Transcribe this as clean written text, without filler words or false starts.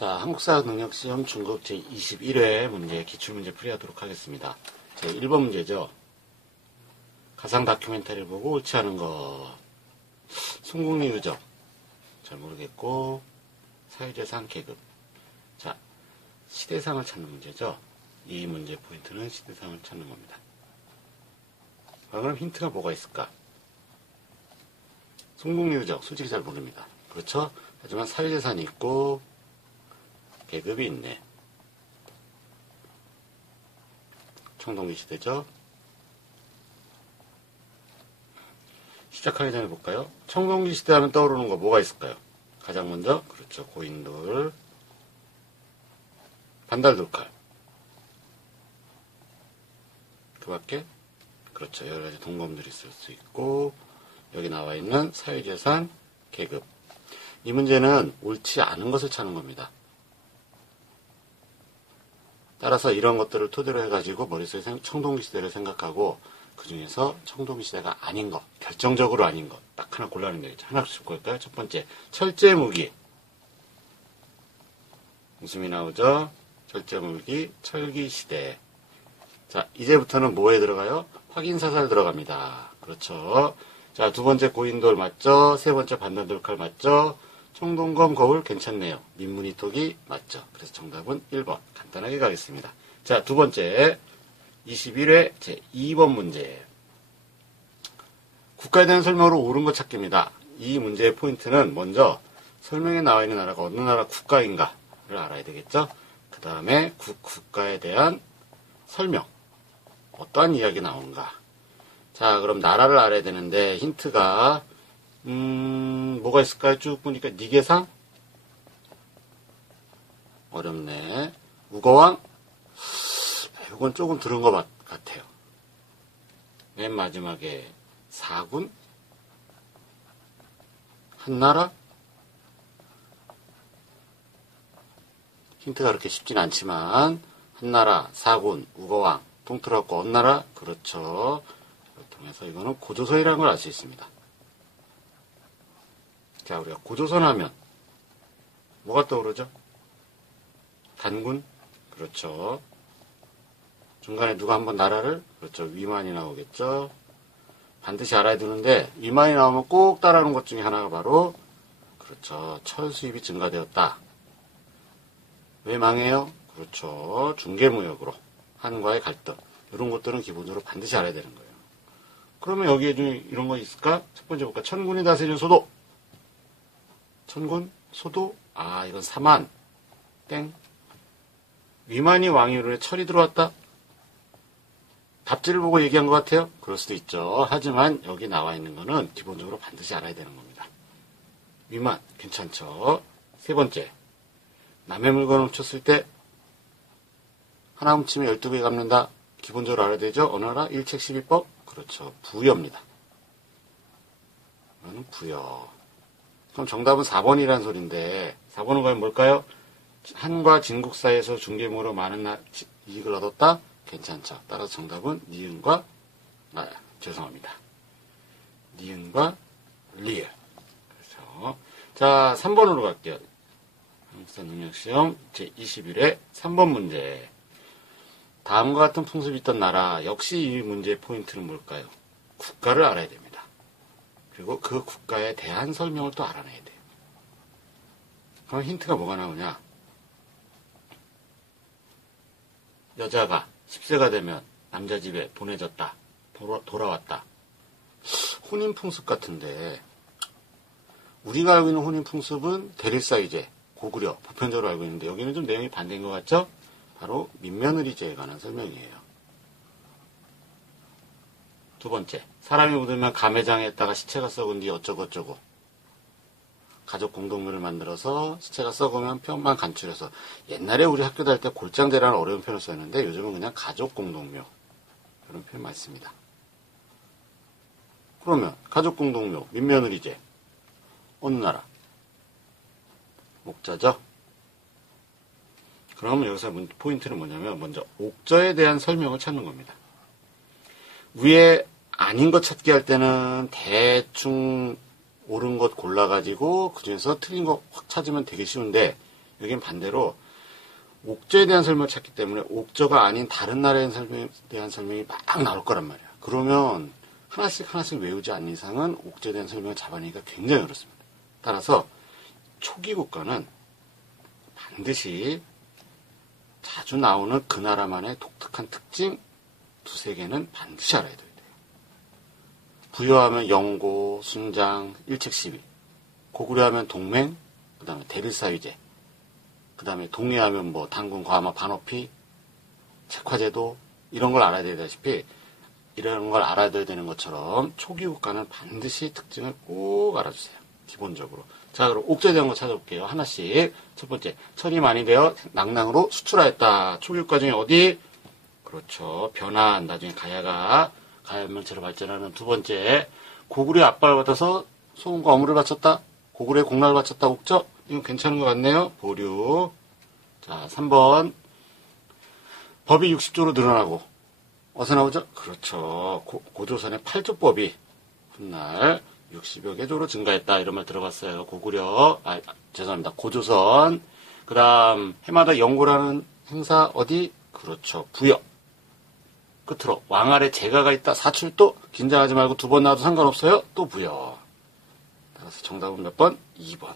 자, 한국사 능력시험 중급 제21회 문제 기출문제 풀이하도록 하겠습니다. 제1번 문제죠. 가상 다큐멘터리를 보고 옳지 않은 것. 송국리 유적. 잘 모르겠고, 사유재산 계급. 자, 시대상을 찾는 문제죠. 이 문제 포인트는 시대상을 찾는 겁니다. 그럼 힌트가 뭐가 있을까? 송국리 유적, 솔직히 잘 모릅니다. 그렇죠? 하지만 사유재산이 있고, 계급이 있네. 청동기 시대죠. 시작하기 전에 볼까요? 청동기 시대 하면 떠오르는 거 뭐가 있을까요? 가장 먼저 그렇죠. 고인돌, 반달돌칼. 그 밖에 그렇죠. 여러 가지 동검들이 있을 수 있고 여기 나와 있는 사유재산, 계급. 이 문제는 옳지 않은 것을 찾는 겁니다. 따라서 이런 것들을 토대로 해가지고 머릿속에 청동기 시대를 생각하고 그 중에서 청동기 시대가 아닌 것, 결정적으로 아닌 것 딱 하나 골라내면 되겠죠. 하나씩 볼까요? 첫 번째, 철제무기. 웃음이 나오죠? 철제무기, 철기시대. 자, 이제부터는 뭐에 들어가요? 확인사살 들어갑니다. 그렇죠. 자, 두 번째 고인돌 맞죠? 세 번째 반달돌칼 맞죠? 청동검 거울 괜찮네요. 민문이토기 맞죠? 그래서 정답은 1번. 간단하게 가겠습니다. 자, 두 번째 21회 제2번 문제. 국가에 대한 설명으로 옳은 것 찾기입니다. 이 문제의 포인트는 먼저 설명에 나와 있는 나라가 어느 나라 국가인가를 알아야 되겠죠? 그 다음에 국가에 대한 설명. 어떠한 이야기 나오는가. 자, 그럼 나라를 알아야 되는데 힌트가 뭐가 있을까요? 쭉 보니까 니계상? 어렵네. 우거왕? 이건 조금 들은 것 같아요. 맨 마지막에 사군? 한나라? 힌트가 그렇게 쉽진 않지만 한나라, 사군, 우거왕, 통틀어갖고 언나라? 그렇죠. 이걸 통해서 이거는 고조선이라는 걸 알 수 있습니다. 자, 우리가 고조선 하면 뭐가 떠오르죠? 단군? 그렇죠. 중간에 누가 한번 나라를? 그렇죠. 위만이 나오겠죠. 반드시 알아야 되는데 위만이 나오면 꼭 따라하는 것 중에 하나가 바로 그렇죠. 철 수입이 증가되었다. 왜 망해요? 그렇죠. 중개무역으로 한과의 갈등. 이런 것들은 기본적으로 반드시 알아야 되는 거예요. 그러면 여기에 좀 이런 거 있을까? 첫 번째 볼까? 천군이 다스리는 소도. 천군? 소도? 아, 이건 사만. 땡. 위만이 왕위로 철이 들어왔다? 답지를 보고 얘기한 것 같아요? 그럴 수도 있죠. 하지만 여기 나와 있는 거는 기본적으로 반드시 알아야 되는 겁니다. 위만. 괜찮죠? 세 번째. 남의 물건을 훔쳤을 때 하나 훔치면 12배 갚는다. 기본적으로 알아야 되죠? 어느 나라? 일책12법? 그렇죠. 부여입니다. 이거는 부여. 그럼 정답은 4번이라는 소리인데 4번은 과연 뭘까요? 한과 진국 사이에서 중개무역으로 많은 이익을 얻었다? 괜찮죠. 따라서 정답은 니은과 죄송합니다. 니은과 리을. 그렇죠. 자, 3번으로 갈게요. 한국사 능력시험 제21회 3번 문제. 다음과 같은 풍습이 있던 나라. 역시 이 문제의 포인트는 뭘까요? 국가를 알아야 됩니다. 그리고 그 국가에 대한 설명을 또 알아내야 돼요. 그럼 힌트가 뭐가 나오냐? 여자가 10세가 되면 남자 집에 보내졌다. 돌아왔다. 혼인풍습 같은데 우리가 알고 있는 혼인풍습은 대릴사유제, 고구려, 보편적으로 알고 있는데 여기는 좀 내용이 반대인 것 같죠? 바로 민며느리제에 관한 설명이에요. 두 번째, 사람이 묻으면 가매장에다가 시체가 썩은 뒤 어쩌고저쩌고 가족 공동묘를 만들어서 시체가 썩으면 표현만 간추려서 옛날에 우리 학교 다닐 때 골장대라는 어려운 표현을 썼는데 요즘은 그냥 가족 공동묘 그런 표현만 씁니다. 그러면 가족 공동묘, 민며느리제 어느 나라? 옥자죠? 그러면 여기서 포인트는 뭐냐면 먼저 옥저에 대한 설명을 찾는 겁니다. 위에 아닌 것 찾기 할 때는 대충 옳은 것 골라가지고 그 중에서 틀린 거 확 찾으면 되게 쉬운데 여긴 반대로 옥저에 대한 설명을 찾기 때문에 옥저가 아닌 다른 나라에 대한 설명이 막 나올 거란 말이야. 그러면 하나씩 외우지 않는 이상은 옥저에 대한 설명을 잡아내기가 굉장히 어렵습니다. 따라서 초기 국가는 반드시 자주 나오는 그 나라만의 독특한 특징 두세 개는 반드시 알아야 돼요. 부여하면 영고, 순장, 일책시비. 고구려하면 동맹, 그 다음에 대릴사유제. 그 다음에 동해하면 뭐 단군, 과마, 반어피, 책화제도 이런 걸 알아야 되다시피 이런 걸 알아둬야 되는 것처럼 초기 국가는 반드시 특징을 꼭 알아주세요. 기본적으로. 자, 그럼 옥저에 대한 거 찾아볼게요. 하나씩. 첫 번째, 철이 많이 되어 낭낭으로 수출하였다. 초기 국가 중에 어디? 그렇죠. 변한, 나중에 가야면체로 발전하는. 두 번째, 고구려의 압박을 받아서 소금과 어물을 바쳤다. 고구려의 공락을 바쳤다. 옥저. 이건 괜찮은 것 같네요. 보류. 자, 3번. 법이 60조로 늘어나고. 어디서 나오죠? 그렇죠. 고조선의 8조법이 훗날 60여 개 조로 증가했다. 이런 말 들어봤어요. 죄송합니다. 고조선. 그 다음, 해마다 영고라는 행사 어디? 그렇죠. 부여. 끝으로, 왕아래 재가가 있다. 사출도 긴장하지 말고 두 번 나와도 상관없어요. 또 부여. 따라서 정답은 몇 번? 2번.